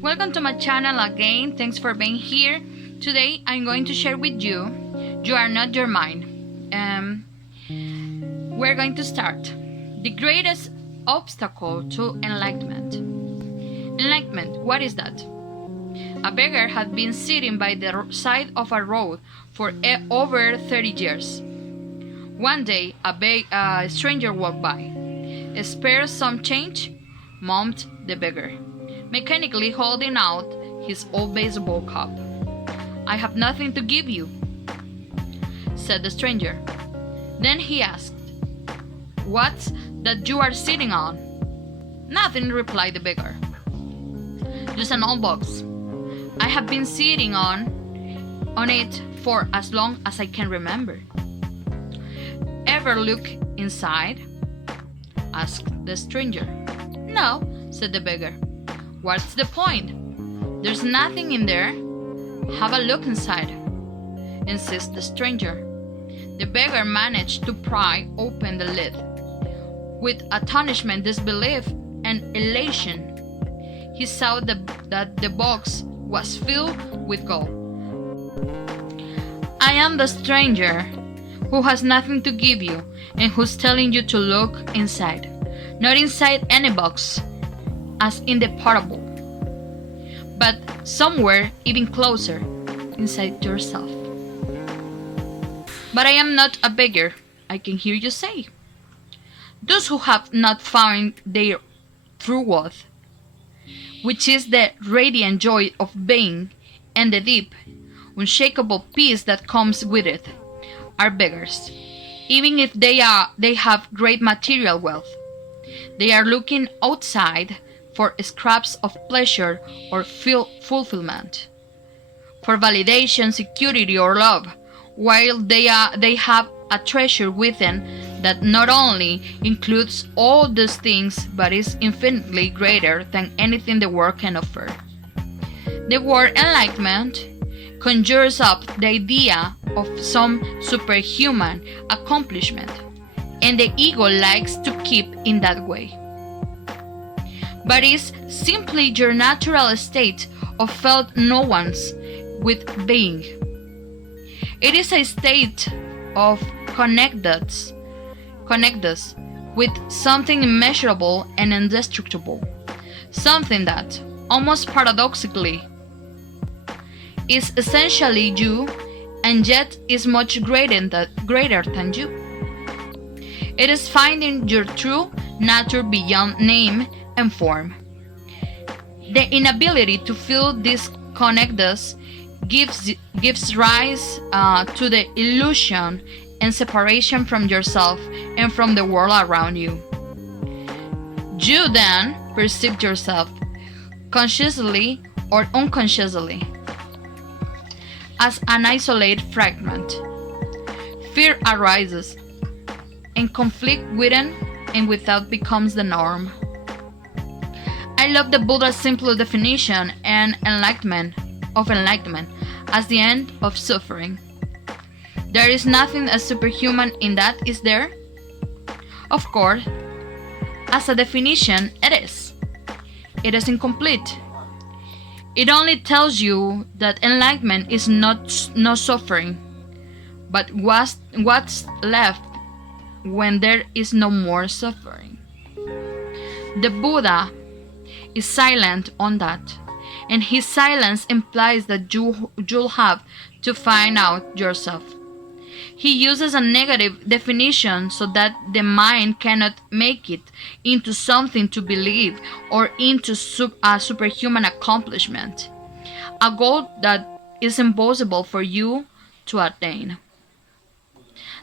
Welcome to my channel again. Thanks for being here. Today I'm going to share with you You Are Not Your Mind. We're going to start. The greatest obstacle to enlightenment. Enlightenment, what is that? A beggar had been sitting by the side of a road for over 30 years. One day, a stranger walked by. "Spare some change?" moaned the beggar, mechanically holding out his old baseball cap. "I have nothing to give you," said the stranger. Then he asked, "What's that you are sitting on?" "Nothing," replied the beggar. "Just an old box. I have been sitting on it for as long as I can remember." "Ever look inside?" asked the stranger. "No," said the beggar. "What's the point? There's nothing in there." "Have a look inside," insisted the stranger. The beggar managed to pry open the lid. With astonishment, disbelief, and elation, he saw that the box was filled with gold. "I am the stranger who has nothing to give you and who's telling you to look inside. Not inside any box, as in the parable, but somewhere even closer, inside yourself." "But I am not a beggar," I can hear you say. "Those who have not found their true worth, which is the radiant joy of being and the deep, unshakable peace that comes with it, are beggars, even if they have great material wealth. They are looking outside for scraps of pleasure or fulfillment, for validation, security, or love, while they have a treasure within that not only includes all these things but is infinitely greater than anything the world can offer." The word enlightenment conjures up the idea of some superhuman accomplishment, and the ego likes to keep in that way. But it's simply your natural state of felt nuance with being. It is a state of connectedness with something immeasurable and indestructible, something that, almost paradoxically, is essentially you and yet is much greater than you. It is finding your true nature beyond name and form. The inability to feel this connectedness gives rise to the illusion and separation from yourself and from the world around you. You then perceive yourself, consciously or unconsciously, as an isolated fragment. Fear arises, and conflict within and without becomes the norm. I love the Buddha's simple definition of enlightenment as the end of suffering. There is nothing as superhuman in that, is there? Of course, as a definition, it is. It is incomplete. It only tells you that enlightenment is not no suffering, but what's left when there is no more suffering. The Buddha is silent on that, and his silence implies that you'll have to find out yourself. He uses a negative definition so that the mind cannot make it into something to believe or into a superhuman accomplishment, a goal that is impossible for you to attain.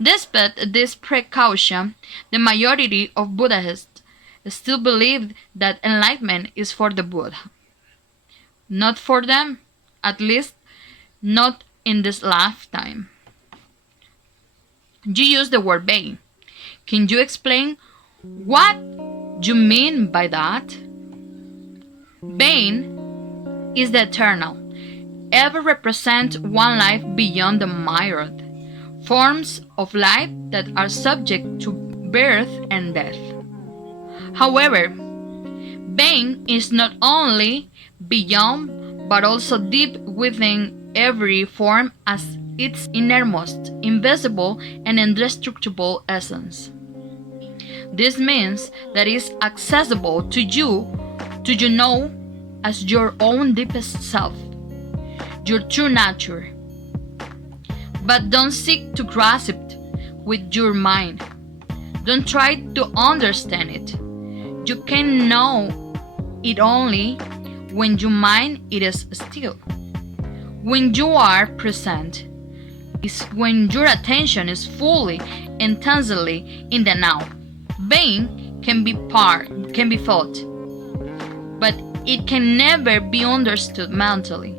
Despite this precaution, the majority of Buddhists still believe that enlightenment is for the Buddha. Not for them, at least not in this lifetime. You use the word being. Can you explain what you mean by that? Being is the eternal, ever represents one life beyond the myriad forms of life that are subject to birth and death. However, being is not only beyond, but also deep within every form as its innermost, invisible, and indestructible essence. This means that it is accessible to you know, as your own deepest self, your true nature. But don't seek to grasp it with your mind. Don't try to understand it. You can know it only when your mind it is still. When you are present, is when your attention is fully, intensely in the now. Being can be felt, but it can never be understood mentally.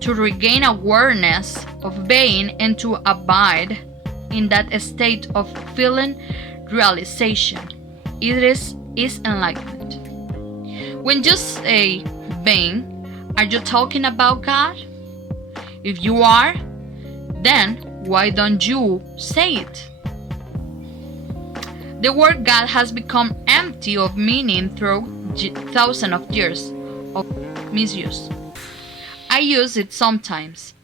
To regain awareness of being and to abide in that state of feeling realization, it is enlightenment. When you say being, are you talking about God? If you are, then why don't you say it? The word God has become empty of meaning through thousands of years of misuse. I use it sometimes,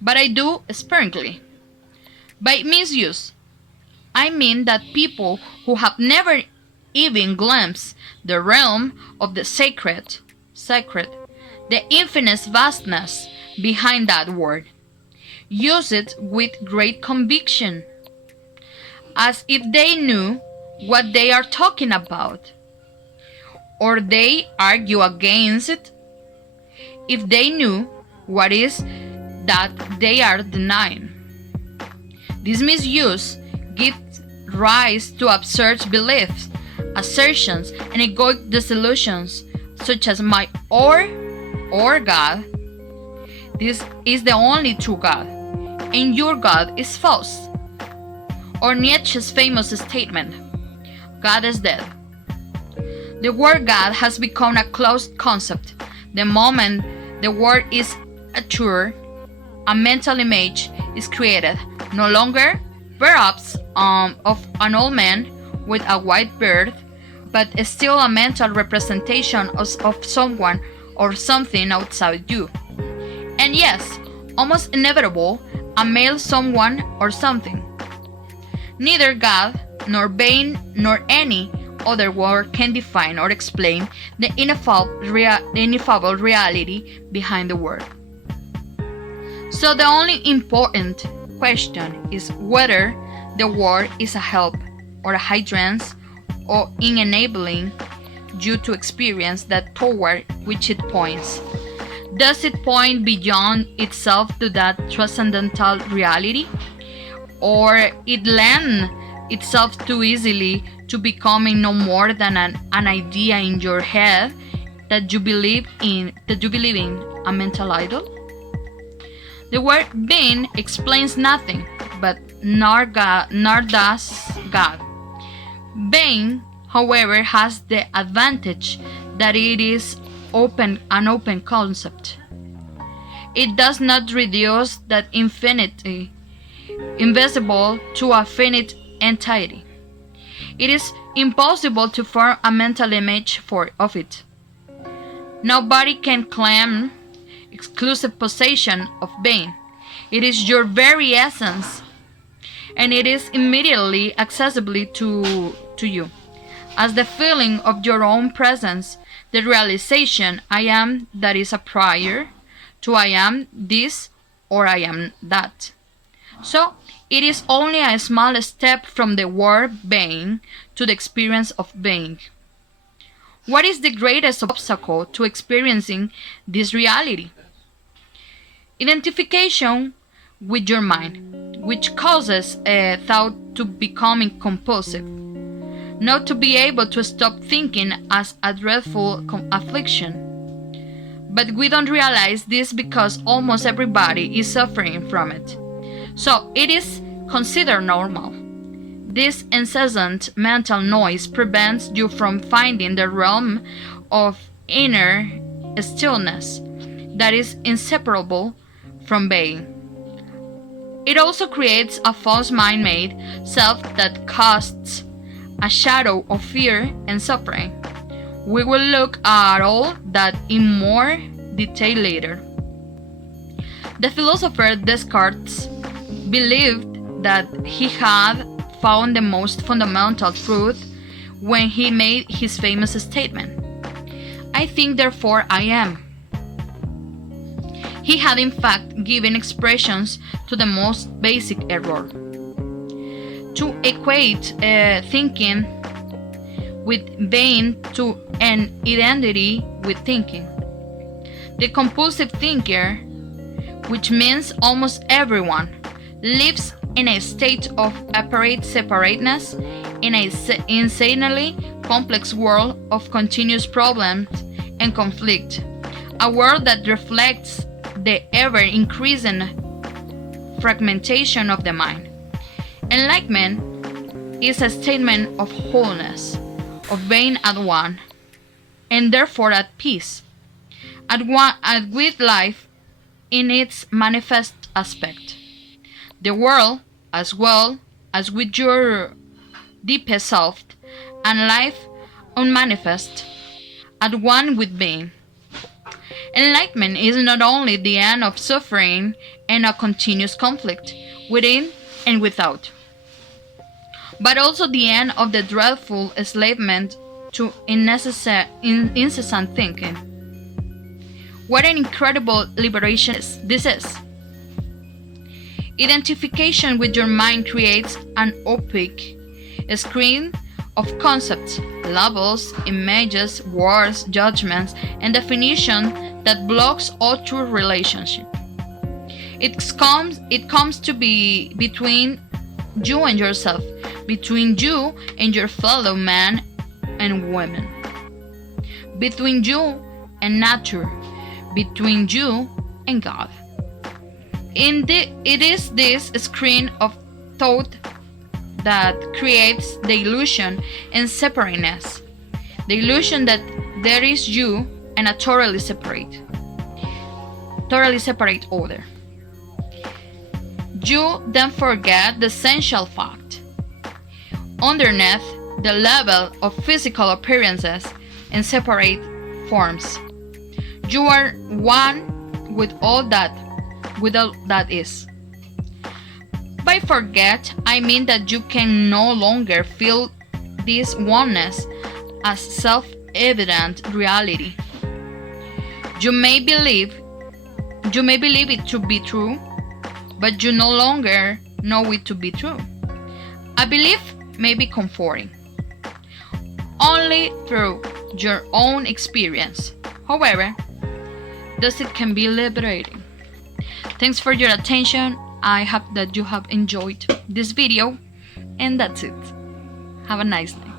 but I do sparingly. By misuse, I mean that people who have never even glimpsed the realm of the sacred, the infinite vastness behind that word, use it with great conviction, as if they knew what they are talking about, or they argue against it, if they knew what is that they are denying. This misuse gives rise to absurd beliefs, assertions, and egoic disillusions, such as my or God. This is the only true God, and your God is false. Or Nietzsche's famous statement, God is dead. The word God has become a closed concept. The moment the word is uttered, a mental image is created, no longer perhaps of an old man with a white beard, but still a mental representation of someone or something outside you. And yes, almost inevitable, a male someone or something. Neither God, nor being, nor any other word can define or explain the ineffable reality behind the word. So the only important question is whether the word is a help or a hindrance or in enabling you to experience that toward which it points. Does it point beyond itself to that transcendental reality? Or it lends itself too easily to becoming no more than an idea in your head that you believe in, a mental idol? The word being explains nothing, but nor does God. Being, however, has the advantage that it is an open concept. It does not reduce that infinity invisible to a finite entity. It is impossible to form a mental image of it. Nobody can claim exclusive possession of being. It is your very essence, and it is immediately accessible to you, as the feeling of your own presence, the realization I am that is a prior to I am this or I am that. So, it is only a small step from the word being to the experience of being. What is the greatest obstacle to experiencing this reality? Identification with your mind, which causes a thought to become compulsive, not to be able to stop thinking as a dreadful affliction. But we don't realize this because almost everybody is suffering from it. So it is considered normal. This incessant mental noise prevents you from finding the realm of inner stillness that is inseparable from being. It also creates a false mind-made self that casts a shadow of fear and suffering, We will look at all that in more detail later. The philosopher Descartes believed that he had found the most fundamental truth when he made his famous statement, "I think, therefore I am." He had in fact given expressions to the most basic error. To equate thinking with being, to an identity with thinking. The compulsive thinker, which means almost everyone, lives in a state of apparent separateness in an insanely complex world of continuous problems and conflict, a world that reflects the ever-increasing fragmentation of the mind. Enlightenment is a statement of wholeness, of being at one, and therefore at peace, at with life in its manifest aspect, the world as well as with your deepest self, and life unmanifest, at one with being. Enlightenment is not only the end of suffering and a continuous conflict within and without, but also the end of the dreadful enslavement to incessant thinking. What an incredible liberation this is! Identification with your mind creates an opaque screen of concepts, labels, images, words, judgments, and definitions that blocks all true relationship. It comes to be between you and yourself, between you and your fellow man and women, between you and nature, between you and God. It is this screen of thought that creates the illusion and separateness, the illusion that there is you and a totally separate other. You then forget the essential fact. Underneath the level of physical appearances and separate forms, you are one with all that is. By forget, I mean that you can no longer feel this oneness as self-evident reality. You may believe it to be true, but you no longer know it to be true. A belief may be comforting only through your own experience. However, thus it can be liberating. Thanks for your attention. I hope that you have enjoyed this video, and that's it. Have a nice day.